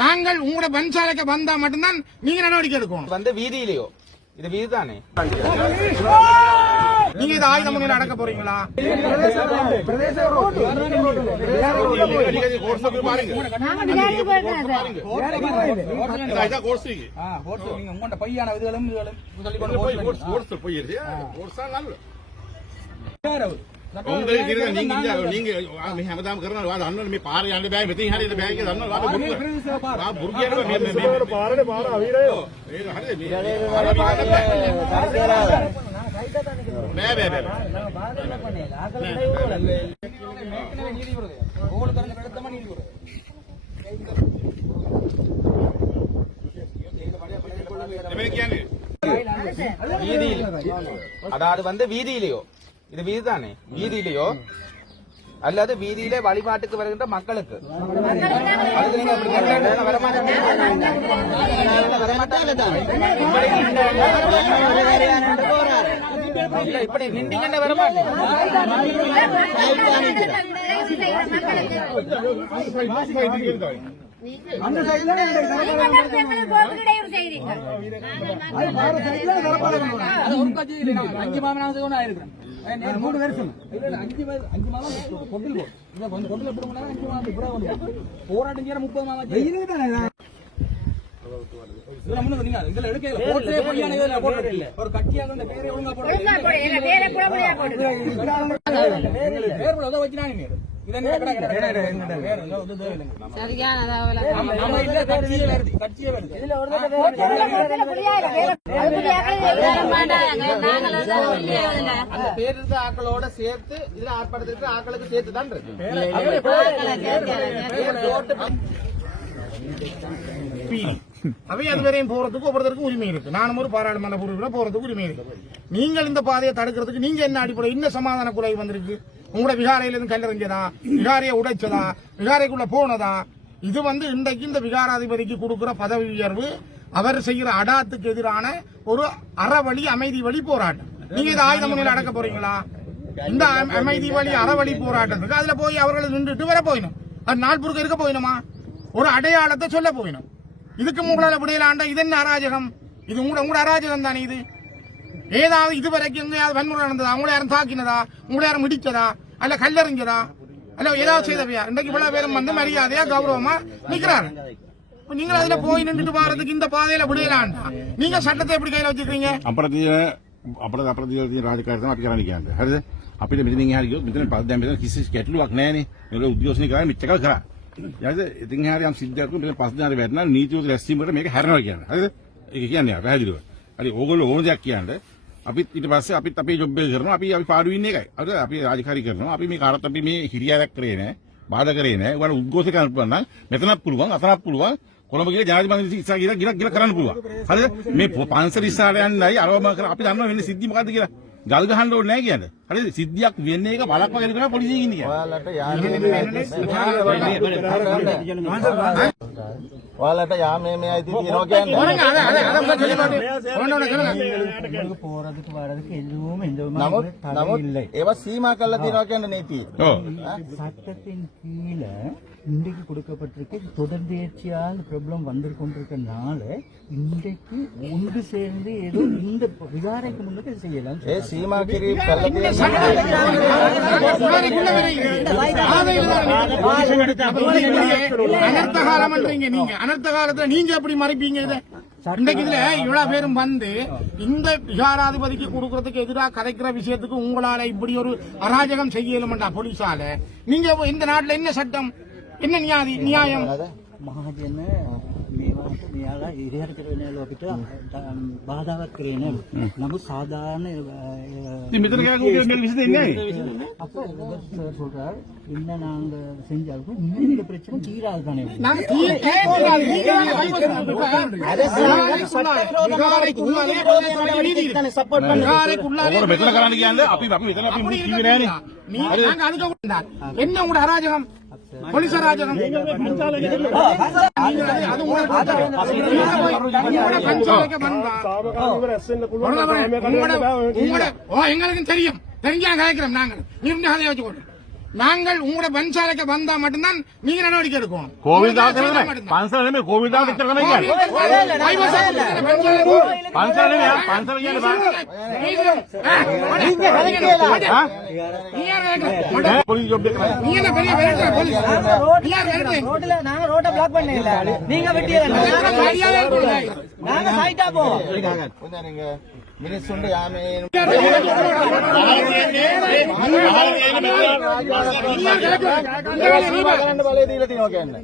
நாங்கள் உங்களோட பஞ்சாலைக்கு வந்தா மட்டும்தான் நீங்க நடவடிக்கை எடுக்கணும். வந்து வீதியிலையோ இது வீதி தானே, நீங்க இது ஆயுத முறையில் அடக்க போறீங்களா? හැමදාම කරනවා වාද අන්නනේ මේ පාර යන්න බෑ මෙතෙන් හරියට බෑ කියලා දන්නවා වාද බුරුකියට මේ පාරේ පාර අවිරයෝ ඒක හරියද මේ බෑ බෑ බෑ அதாவது வந்து வீதியிலையோ இது வீதி தானே, வீதியிலையோ அல்லது வீதியிலே வழிபாட்டுக்கு வருகின்ற மக்களுக்கு இப்படி நின்றீங்க வரமாட்டேன். மூணு வருஷம் போராட்டம் செய்யற 30 மாமா ஒரு கட்சியாக பேரை ஒழுங்கா வச்சுனாங்க. ஆக்களோட சேர்த்து இதுல ஆர்ப்பாட்டத்திற்கு ஆக்களுக்கு சேர்த்து தான் இருக்கு. அவை அதுவரையும் போறதுக்கு ஒவ்வொருத்தருக்கும் உரிமை இருக்கு. நானும் ஒரு பாராளுமன்ற உறுப்பினர் போறதுக்கு உரிமை இருக்கு. நீங்கள் இந்த பாதையை தடுக்கிறதுக்கு நீங்க என்ன அடிப்படை இன்னும் சமாதான குலை வந்திருக்கு? உங்களோட விகாரையில இருந்து கல்லறிஞ்சதா, விகாரையை உடைச்சதா, விகாரைக்குள்ள போனதா? இது இன்றைக்கு இந்த விகாராதிபதிக்கு கொடுக்கிற பதவி உயர்வு, அவர் செய்கிற அடாத்துக்கு எதிரான ஒரு அறவழி அமைதி வழி போராட்டம். நீங்க இது ஆயுத முறையில் அடக்க போறீங்களா? இந்த அமைதி வழி அறவழி போராட்டத்துக்கு அதுல போய் அவர்களை நின்றுட்டு வர போயிடும். அது நாட்புருக்கு இருக்க போயிடுமா? ஒரு அடையாளத்தை சொல்ல போயிடும். இதுக்கு உங்களால விடையிலாண்ட இது என்ன அராஜகம்? இது உங்களோட அராஜகம் தானே. இது ஏதாவது இதுவரைக்கும் எங்கேயாவது வன்முறை நடந்ததா? உங்களை யாரும் தாக்கினதா? உங்களை யாரும் இடிச்சதா? அல்ல கல்லறிஞ்சதா? அல்ல ஏதாவது செய்தவையா? இன்றைக்கு இவ்வளவு பேரும் மரியாதையா கௌரவமா நிக்கிறாங்க. நீங்க அதுல போய் நின்றுட்டு பாறதுக்கு இந்த பாதையில விடையிலாண்டா நீங்க சட்டத்தை எப்படி கையில வச்சுக்கிறீங்க? අපරදී රාජකාරියම අපි කරන්න කියන්නේ. හරිද? අපිට මෙතනින් එහාට ගියොත් මෙතන දැන් මෙතන කිසි ගැටලුවක් නැහැනේ. මේක උද්ඝෝෂණය කරන්නේ මෙච්චර කරා. ඊට ඉතින් එහාට යම් සිද්ධියක් මෙතන පස් දිනාරේ වැටෙනවා නීතිය රැස්වීමකට මේක හැරෙනවා කියන්නේ. හරිද? ඒක කියන්නේ පැහැදිලිව. හරි ඕගොල්ලෝ ඕන දෙයක් කියන්නේ අපිත් ඊට පස්සේ අපිත් අපේ ජොබ් එක කරනවා. අපි පාඩු ඉන්නේ එකයි. හරිද? අපි රාජකාරී කරනවා. අපි මේ කාටවත් අපි මේ හිරියාවක් කරේ නැහැ. බාධා කරේ නැහැ. ඒගොල්ලෝ උද්ඝෝෂණය කරන්න පුළුවන් නම් මෙතනක් පුළුවන් අතනක් පුළුවන්. කොළඹ ගිහලා ජනාධිපති ඉස්සා ගිහලා කරන්න පුළුවන්. හරිද? මේ පන්සල ඉස්සරහට යන්නයි අරවම කර අපි දන්නවා වෙන්නේ සිද්ධි මොකද්ද කියලා. ගල් ගහන්න ඕනේ නැහැ කියන්නේ. හරිද? සිද්ධියක් වෙන්නේ එක බලක්වා ගෙන කරා පොලිසිය ඉන්නේ කියන්නේ. ඔයාලට යාමේ මේ අයිති තියනවා කියන්නේ. போறதுக்கு வரதுக்கு எதுவும் எந்த ඒවා සීමා කරලා තියනවා කියන්නේ නීතිය. சட்டத்தின் கீழே இன்றைக்கு கொடுக்கப்பட்டிருக்கு. தொடர்ந்தேர்ச்சியால் ப்ராப்ளம் வந்து கொண்டிருக்கனால இன்றைக்கு ஒன்று சேர்ந்து ஏதோ இந்த விகாரைக்கு முன்னுக்கு செய்யலாம். සීමා කිරීම அனர்த்த காலம் நீங்க அனர்த்த காலத்துல நீங்க எப்படி மறைப்பீங்க? இதை இன்றைக்கு இதுல இவ்வளவு பேரும் இந்த விகாராதிபதிக்கு கொடுக்கறதுக்கு எதிராக கதைக்கிற விஷயத்துக்கு உங்களால இப்படி ஒரு அராஜகம் செய்யலும்டா போலீஸால. நீங்க இந்த நாட்டுல என்ன சட்டம், என்ன நியாயம்? මහජන මේවාට මෙයාලා ඉරිහට කරන අපිට බාධාවක් කරේ නෑ. නමුත් சாதாரண ඉතින් මෙතන කෑගුවේ මෙල් විසඳෙන්නේ නැහැ. அப்போ சொல்றார் என்ன நாங்க செஞ்சாலும் இந்த பிரச்சனை தீராது தானே. நாங்க தீராது. මෙතන කරන්න කියන්නේ අපි මෙතන අපි කිව්වේ නෑනේ. நாங்க அதுக்கு என்ன உங்களோட அராஜகம்? போலீஸ் அராஜகம். எங்களுக்கு தெரியும். தெரிஞ்சா கேட்கிறோம் நாங்க. நீங்க அதை வச்சுக்கொண்டு நாங்கள் உங்களோட பஞ்சாலைக்கு வந்தா மட்டும்தான் நீங்க நடவடிக்கை எடுக்கணும். கோவில் பன்சல் கோவில் நாங்க ரோட்டை பிளாக் பண்ணல, நீங்க நாங்க சைட்டா போவோம். මිනිස්සුන්ට යාමේ කරන්න බලය දීලා තියෙනවා කියන්නේ.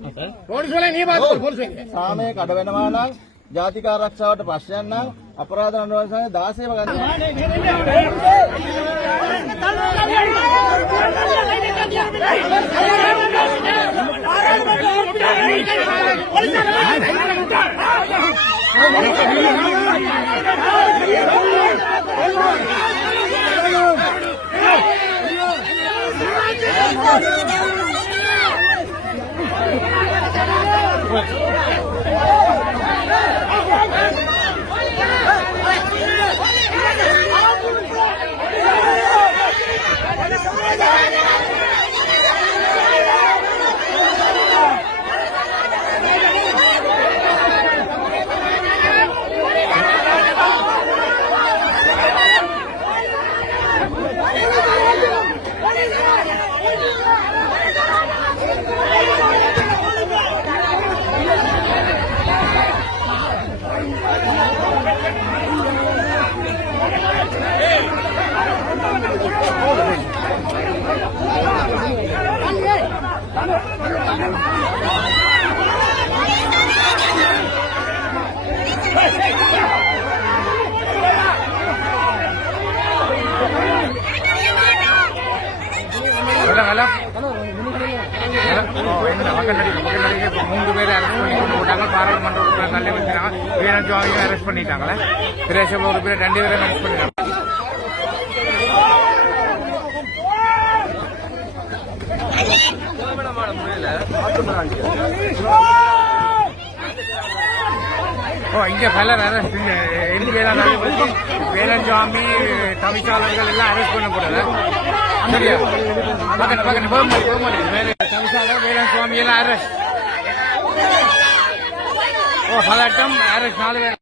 සාමය කඩ වෙනවා නම් ජාතික ආරක්ෂාවට ප්‍රශ්නයක් නම් අපරාධ නඩුවන්සනේ 16ව ගන්න. பாராளுமன்ற உறுப்பினர் தள்ளி வச்சிருக்காங்க. வீரன் சுவாமியும் அரெஸ்ட் பண்ணிட்டாங்களே. பிரேசபா உறுப்பினர் 2 பேரும் அரெஸ்ட் பண்ணிட்டாங்க. இங்க பலர் அரெஸ்ட் வீரன் சுவாமி தவிசாளர்கள் எல்லாம் அரெஸ்ட் பண்ணப்படல. சரியா பக்கத்து பக்கத்து போக முடியும். தவிசாளர் வீரன் சுவாமி எல்லாம் அரெஸ்ட். பதட்டம் அரெஸ்ட் 4 பேர்.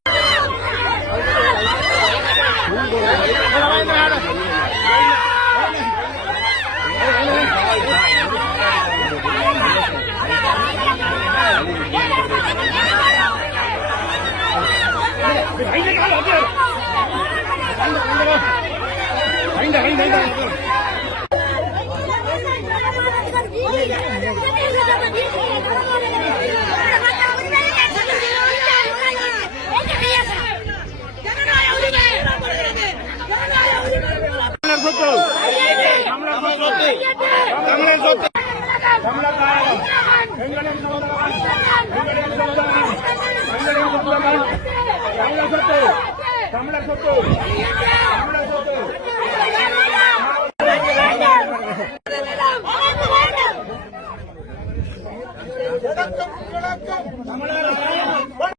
தமிழர்